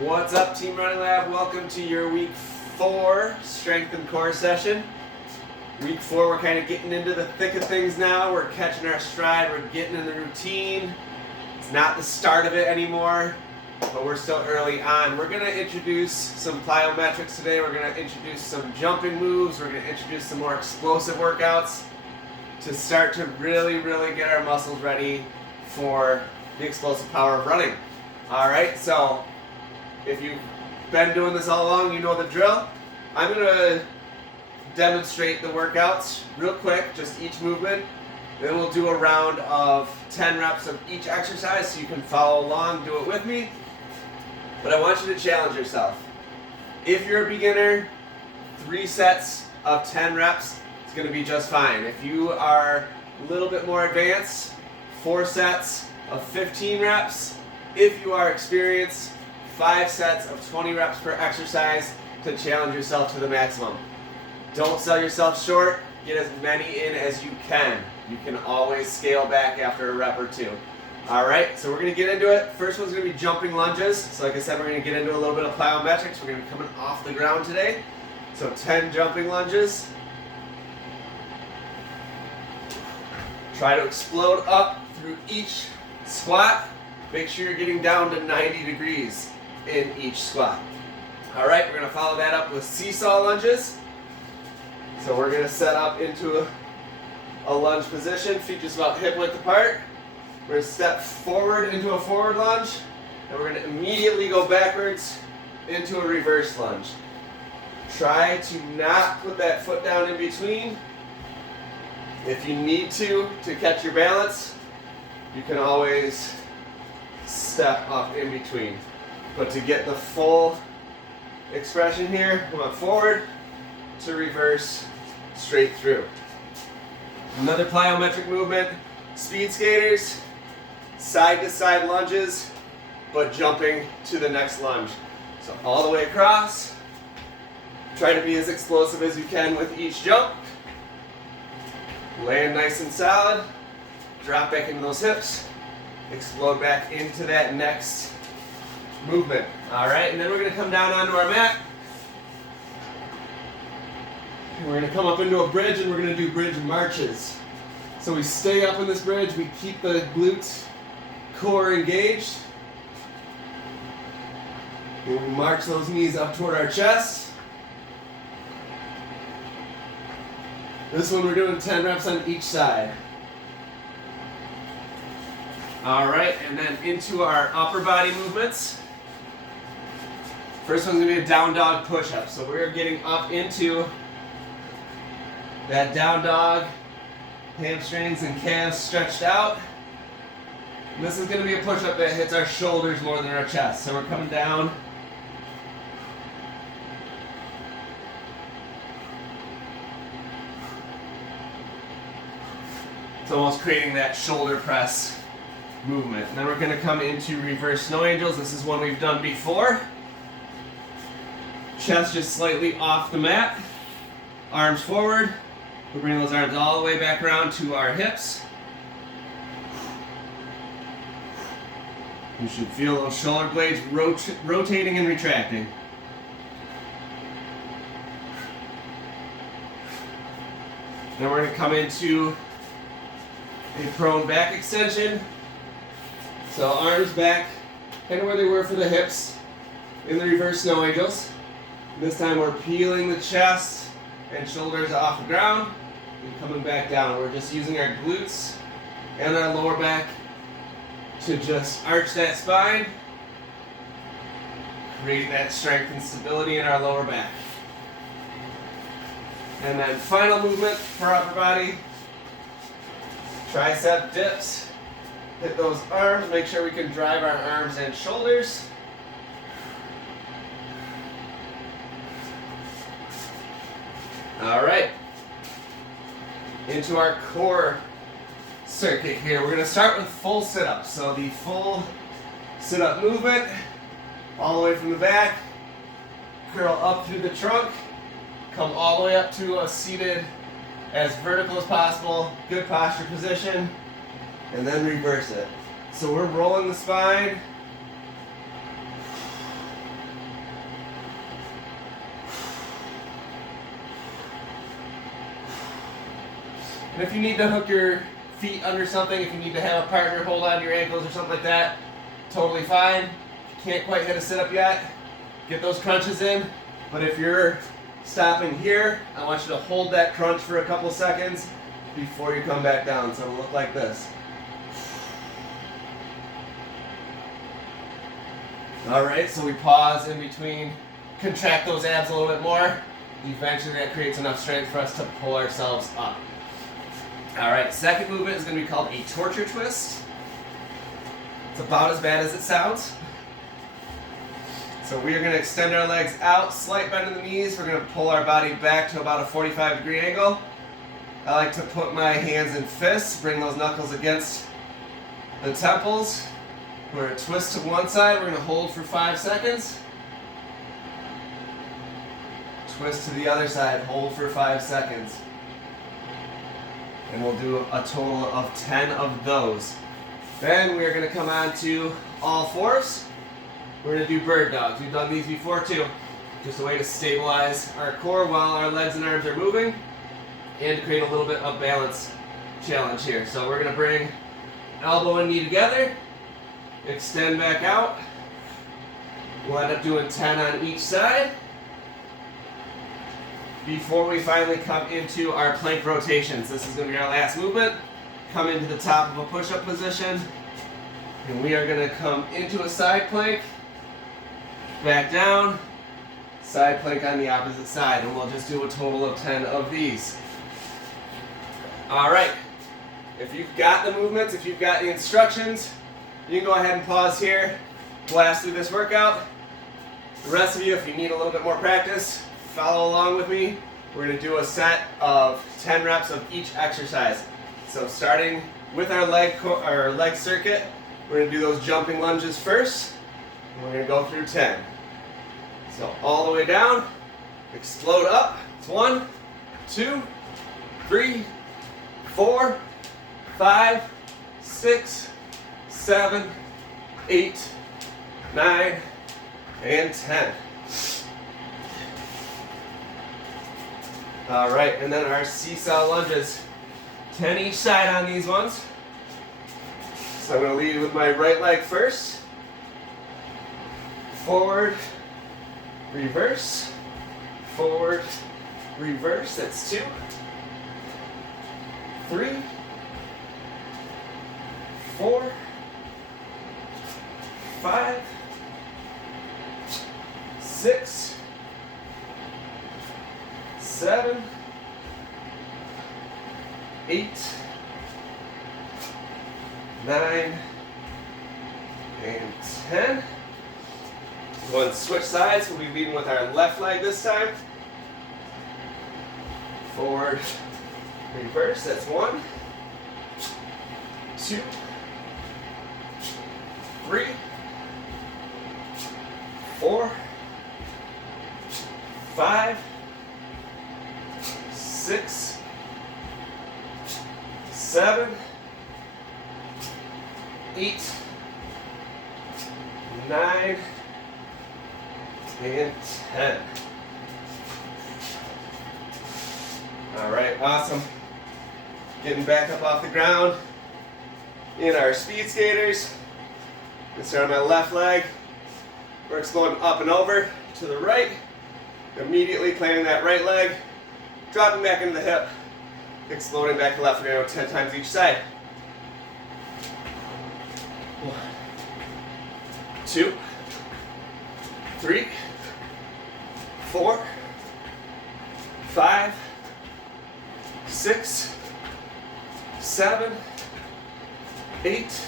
What's up, Team Running Lab? Welcome to your week 4 strength and core session. Week 4, we're kind of getting into the thick of things now. We're catching our stride. We're getting in the routine. It's not the start of it anymore, but we're still early on. We're going to introduce some plyometrics today. We're going to introduce some jumping moves. We're going to introduce some more explosive workouts to start to really get our muscles ready for the explosive power of running. All right, so if you've been doing this all along, you know the drill. I'm going to demonstrate the workouts real quick, just each movement. Then we'll do a round of 10 reps of each exercise so you can follow along, do it with me. But I want you to challenge yourself. If you're a beginner, 3 sets of 10 reps is going to be just fine. If you are a little bit more advanced, 4 sets of 15 reps. If you are experienced, 5 sets of 20 reps per exercise to challenge yourself to the maximum. Don't sell yourself short. Get as many in as you can. You can always scale back after a rep or 2. All right, so we're going to get into it. First one's going to be jumping lunges. So like I said, we're going to get into a little bit of plyometrics. We're going to be coming off the ground today. So 10 jumping lunges. Try to explode up through each squat. Make sure you're getting down to 90 degrees in each squat. All right, we're going to follow that up with seesaw lunges. So we're going to set up into a lunge position, feet just about hip width apart. We're going to step forward into a forward lunge, and we're going to immediately go backwards into a reverse lunge. Try to not put that foot down in between. If you need to catch your balance, you can always step up in between. But to get the full expression here, come on forward to reverse straight through. Another plyometric movement, speed skaters, side to side lunges, but jumping to the next lunge. So all the way across, try to be as explosive as you can with each jump. Land nice and solid, drop back into those hips, explode back into that next movement. All right, and then we're going to come down onto our mat. And we're going to come up into a bridge, and we're going to do bridge marches. So we stay up in this bridge, we keep the glutes, core engaged. And we march those knees up toward our chest. This one we're doing 10 reps on each side. All right, and then into our upper body movements. First one's gonna be a down dog push-up. So we're getting up into that down dog, hamstrings and calves stretched out. And this is gonna be a push-up that hits our shoulders more than our chest. So we're coming down. It's almost creating that shoulder press movement. And then we're going to come into reverse snow angels. This is one we've done before. Chest just slightly off the mat. Arms forward. We'll bring those arms all the way back around to our hips. You should feel those shoulder blades rotating and retracting. Then we're going to come into a prone back extension. So arms back, kind of where they were for the hips in the reverse snow angels. This time we're peeling the chest and shoulders off the ground and coming back down. We're just using our glutes and our lower back to just arch that spine, create that strength and stability in our lower back. And then final movement for upper body, tricep dips. Hit those arms, make sure we can drive our arms and shoulders. All right, into our core circuit here. We're gonna start with full sit-ups. So the full sit-up movement, all the way from the back, curl up through the trunk, come all the way up to a seated as vertical as possible, good posture position, and then reverse it. So we're rolling the spine, And if you need to hook your feet under something, if you need to have a partner hold on to your ankles or something like that, totally fine. If you can't quite hit a sit-up yet, get those crunches in. But if you're stopping here, I want you to hold that crunch for a couple seconds before you come back down. So it'll look like this. All right, so we pause in between, contract those abs a little bit more. Eventually that creates enough strength for us to pull ourselves up. All right, second movement is going to be called a torture twist. It's about as bad as it sounds. So we are going to extend our legs out, slight bend in the knees. We're going to pull our body back to about a 45-degree angle. I like to put my hands in fists, bring those knuckles against the temples. We're going to twist to one side. We're going to hold for 5 seconds. Twist to the other side, hold for 5 seconds. And we'll do a total of 10 of those. Then we're going to come on to all fours. We're going to do bird dogs. We've done these before too. Just a way to stabilize our core while our legs and arms are moving and to create a little bit of balance challenge here. So we're going to bring elbow and knee together, extend back out. We'll end up doing 10 on each side before we finally come into our plank rotations. This is going to be our last movement. Come into the top of a push-up position, and we are going to come into a side plank, back down, side plank on the opposite side, and we'll just do a total of 10 of these. All right, if you've got the movements, if you've got the instructions, you can go ahead and pause here, blast through this workout. The rest of you, if you need a little bit more practice, follow along with me. We're going to do a set of 10 reps of each exercise. So starting with our leg circuit, we're going to do those jumping lunges first. And we're going to go through 10. So all the way down, explode up. It's 1, 2, 3, 4, 5, 6, 7, 8, 9, and 10. All right, and then our seesaw lunges. 10 each side on these ones. So I'm going to lead with my right leg first. Forward, reverse, forward, reverse. That's 2, 3, 4, 5, 6, 7, 8, 9, and 10. We're going to switch sides. We'll be leading with our left leg this time. Forward, reverse. That's 1, 2, 3, 4, 5, 6, 7, 8, 9, and 10. All right, awesome. Getting back up off the ground in our speed skaters. Gonna start on my left leg. We're exploding up and over to the right. Immediately planting that right leg, dropping back into the hip, exploding back to left. We're going to go 10 times each side. 1, 2, 3, 4, 5, 6, 7, 8,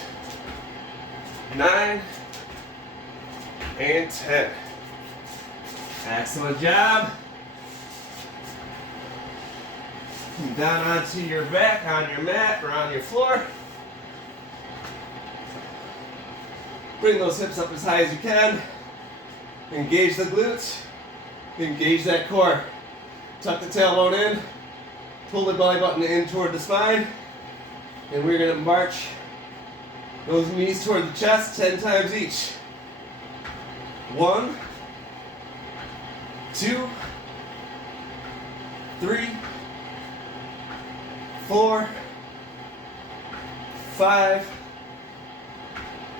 9, and 10. Excellent job. Down onto your back, on your mat, or on your floor. Bring those hips up as high as you can. Engage the glutes. Engage that core. Tuck the tailbone in. Pull the belly button in toward the spine. And we're going to march those knees toward the chest 10 times each. 1, 2, 3, 4, 5,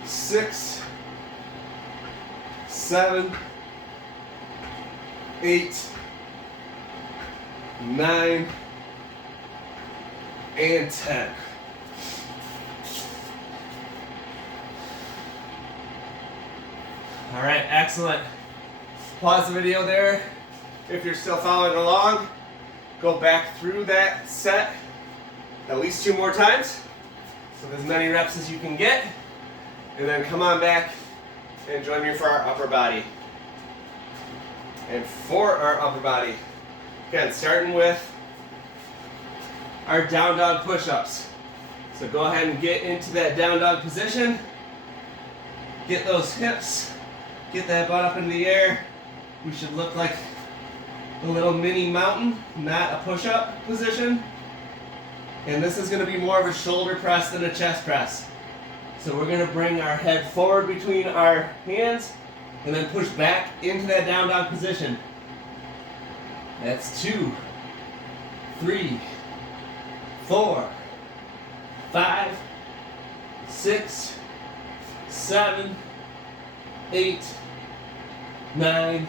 6, 7, 8, 9, and 10. All right, excellent. Pause the video there. If you're still following along, go back through that set at least 2 more times, so as many reps as you can get, and then come on back and join me for our upper body. And for our upper body, again, starting with our down dog push-ups. So go ahead and get into that down dog position. Get those hips, get that butt up in the air. We should look like a little mini mountain, not a push-up position. And this is going to be more of a shoulder press than a chest press. So we're going to bring our head forward between our hands and then push back into that down dog position. That's 2, 3, 4, 5, 6, 7, 8, 9,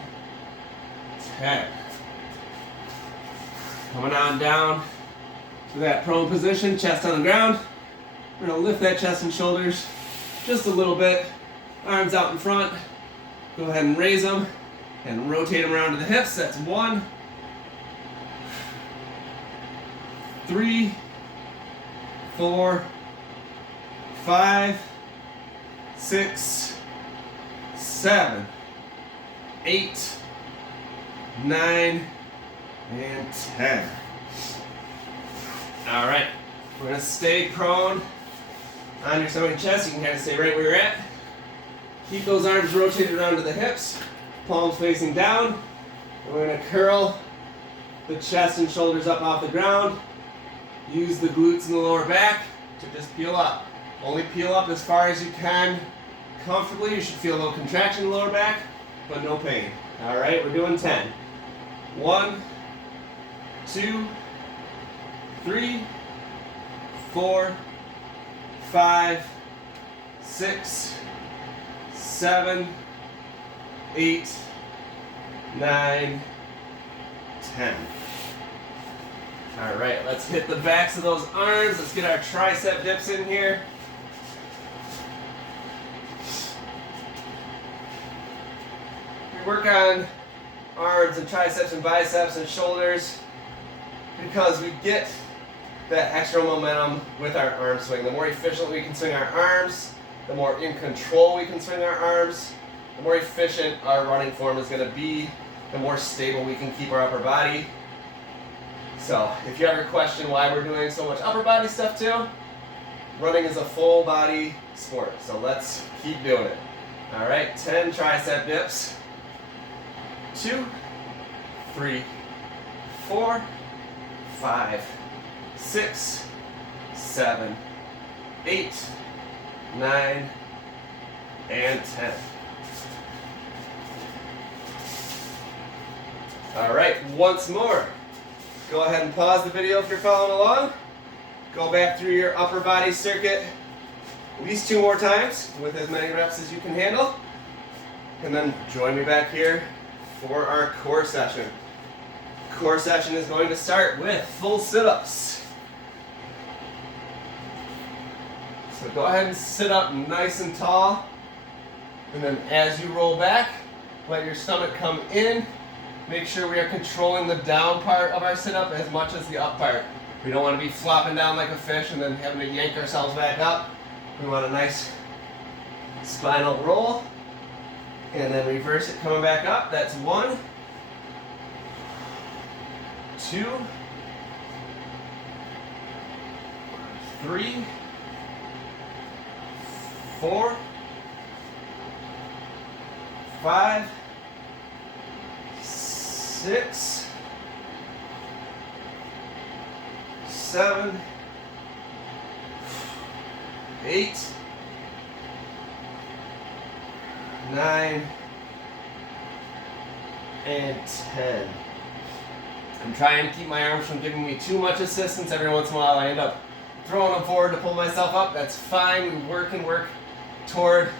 10. Coming on down to that prone position, chest on the ground. We're going to lift that chest and shoulders just a little bit. Arms out in front. Go ahead and raise them and rotate them around to the hips. That's 1, 3, 4, 5, 6, 7, 8, 9, and 10. All right, we're going to stay prone on your stomach and chest. You can kind of stay right where you're at. Keep those arms rotated around to the hips, palms facing down. And we're going to curl the chest and shoulders up off the ground. Use the glutes and the lower back to just peel up. Only peel up as far as you can comfortably. You should feel a little contraction in the lower back, but no pain. All right, we're doing 10. 1, 2, 3, 4, 5, 6, 7, 8, 9, 10. All right, let's hit the backs of those arms. Let's get our tricep dips in here. We work on arms and triceps and biceps and shoulders because we get that extra momentum with our arm swing. The more efficient we can swing our arms, the more in control we can swing our arms, the more efficient our running form is going to be, the more stable we can keep our upper body. So if you ever question why we're doing so much upper body stuff too, running is a full body sport. So let's keep doing it. All right, 10 tricep dips. 2, 3, 4, 5, 6, 7, 8, 9, and 10. All right, once more. Go ahead and pause the video if you're following along. Go back through your upper body circuit at least 2 more times with as many reps as you can handle. And then join me back here for our core session. Core session is going to start with full sit-ups. So go ahead and sit up nice and tall. And then as you roll back, let your stomach come in. Make sure we are controlling the down part of our sit-up as much as the up part. We don't want to be flopping down like a fish and then having to yank ourselves back up. We want a nice spinal roll. And then reverse it coming back up. That's 1, 2, 3, 4, 5, 6, 7, 8, 9, and 10. I'm trying to keep my arms from giving me too much assistance. Every once in a while I end up throwing them forward to pull myself up. That's fine. We work toward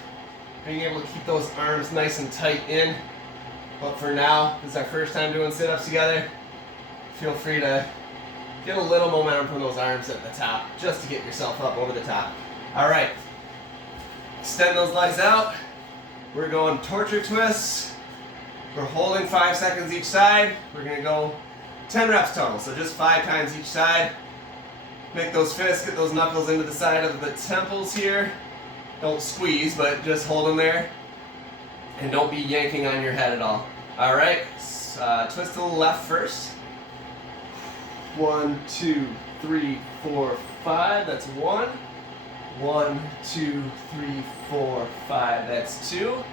being able to keep those arms nice and tight in. But for now, this is our first time doing sit-ups together. Feel free to get a little momentum from those arms at the top, just to get yourself up over the top. All right, extend those legs out. We're going torture twists. We're holding 5 seconds each side. We're gonna go 10 reps total, so just 5 times each side. Make those fists, get those knuckles into the side of the temples here. Don't squeeze, but just hold them there. And don't be yanking on your head at all. All right, twist to the left first. 1, 2, 3, 4, 5, that's 1. 1, 2, 3, 4, 5, that's 2.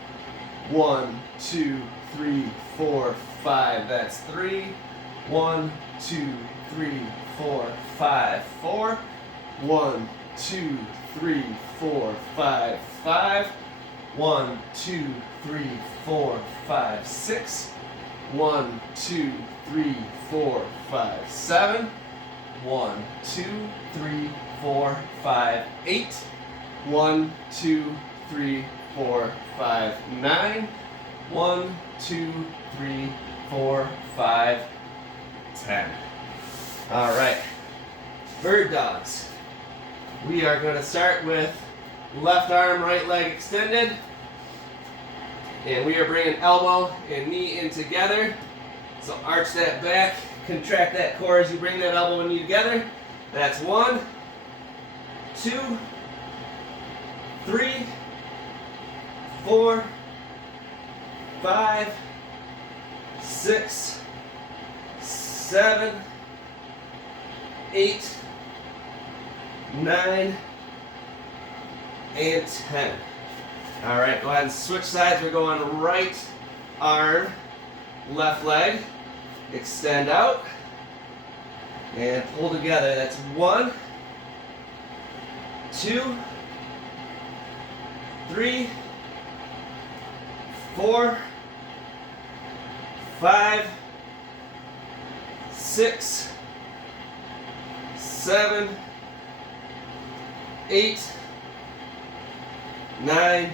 1, 2, 3, 4, 5, that's 3. 1, 2, 3, 4, 5, 4. 1, 2, 3, 4, 5, 5. 1, 2, 3, 4, 5, 6. 1, 2, 3, 4, 5, 7. 1, 2, 3, 4, 5, 8. 1, 2, 3, 4, 5, 9. 1, 2, 3, 4, 5, 10. All right, bird dogs. We are going to start with left arm, right leg extended. And we are bringing elbow and knee in together. So arch that back, contract that core as you bring that elbow and knee together. That's 1, 2, 3, 4, 5, 6, 7, 8, 9, and 10. All right, go ahead and switch sides. We're going right arm, left leg, extend out, and pull together. That's 1, 2, 3, 4, 5, 6, 7, 8, 9,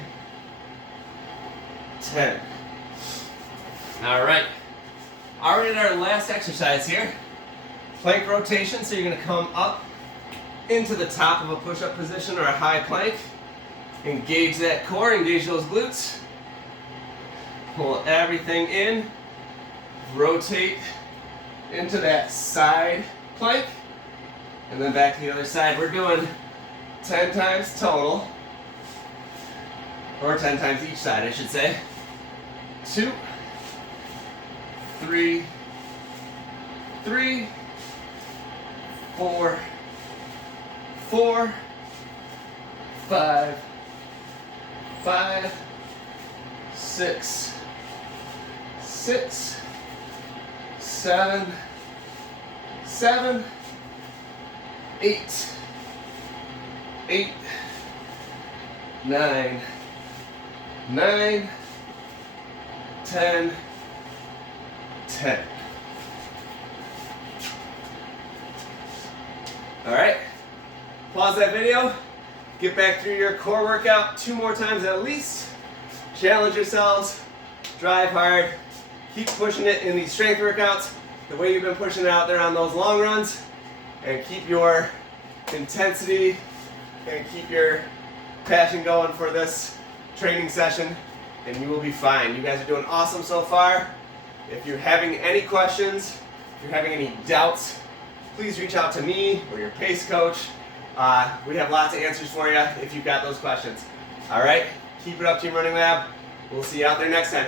10. All right. Already at our last exercise here. Plank rotation, so you're going to come up into the top of a push-up position or a high plank. Engage that core, engage those glutes. Pull everything in. Rotate into that side plank. And then back to the other side. We're doing 10 times total. Or 10 times each side, I should say. 2, 3, 4, 5, 6, 7, 8, 9, 10, 10. All right, pause that video, get back through your core workout 2 more times at least. Challenge yourselves, drive hard, keep pushing it in these strength workouts the way you've been pushing it out there on those long runs, and keep your intensity and keep your passion going for this training session, and you will be fine. You guys are doing awesome so far. If you're having any questions, if you're having any doubts, please reach out to me or your pace coach. We have lots of answers for you if you've got those questions. All right, keep it up, Team Running Lab. We'll see you out there next time.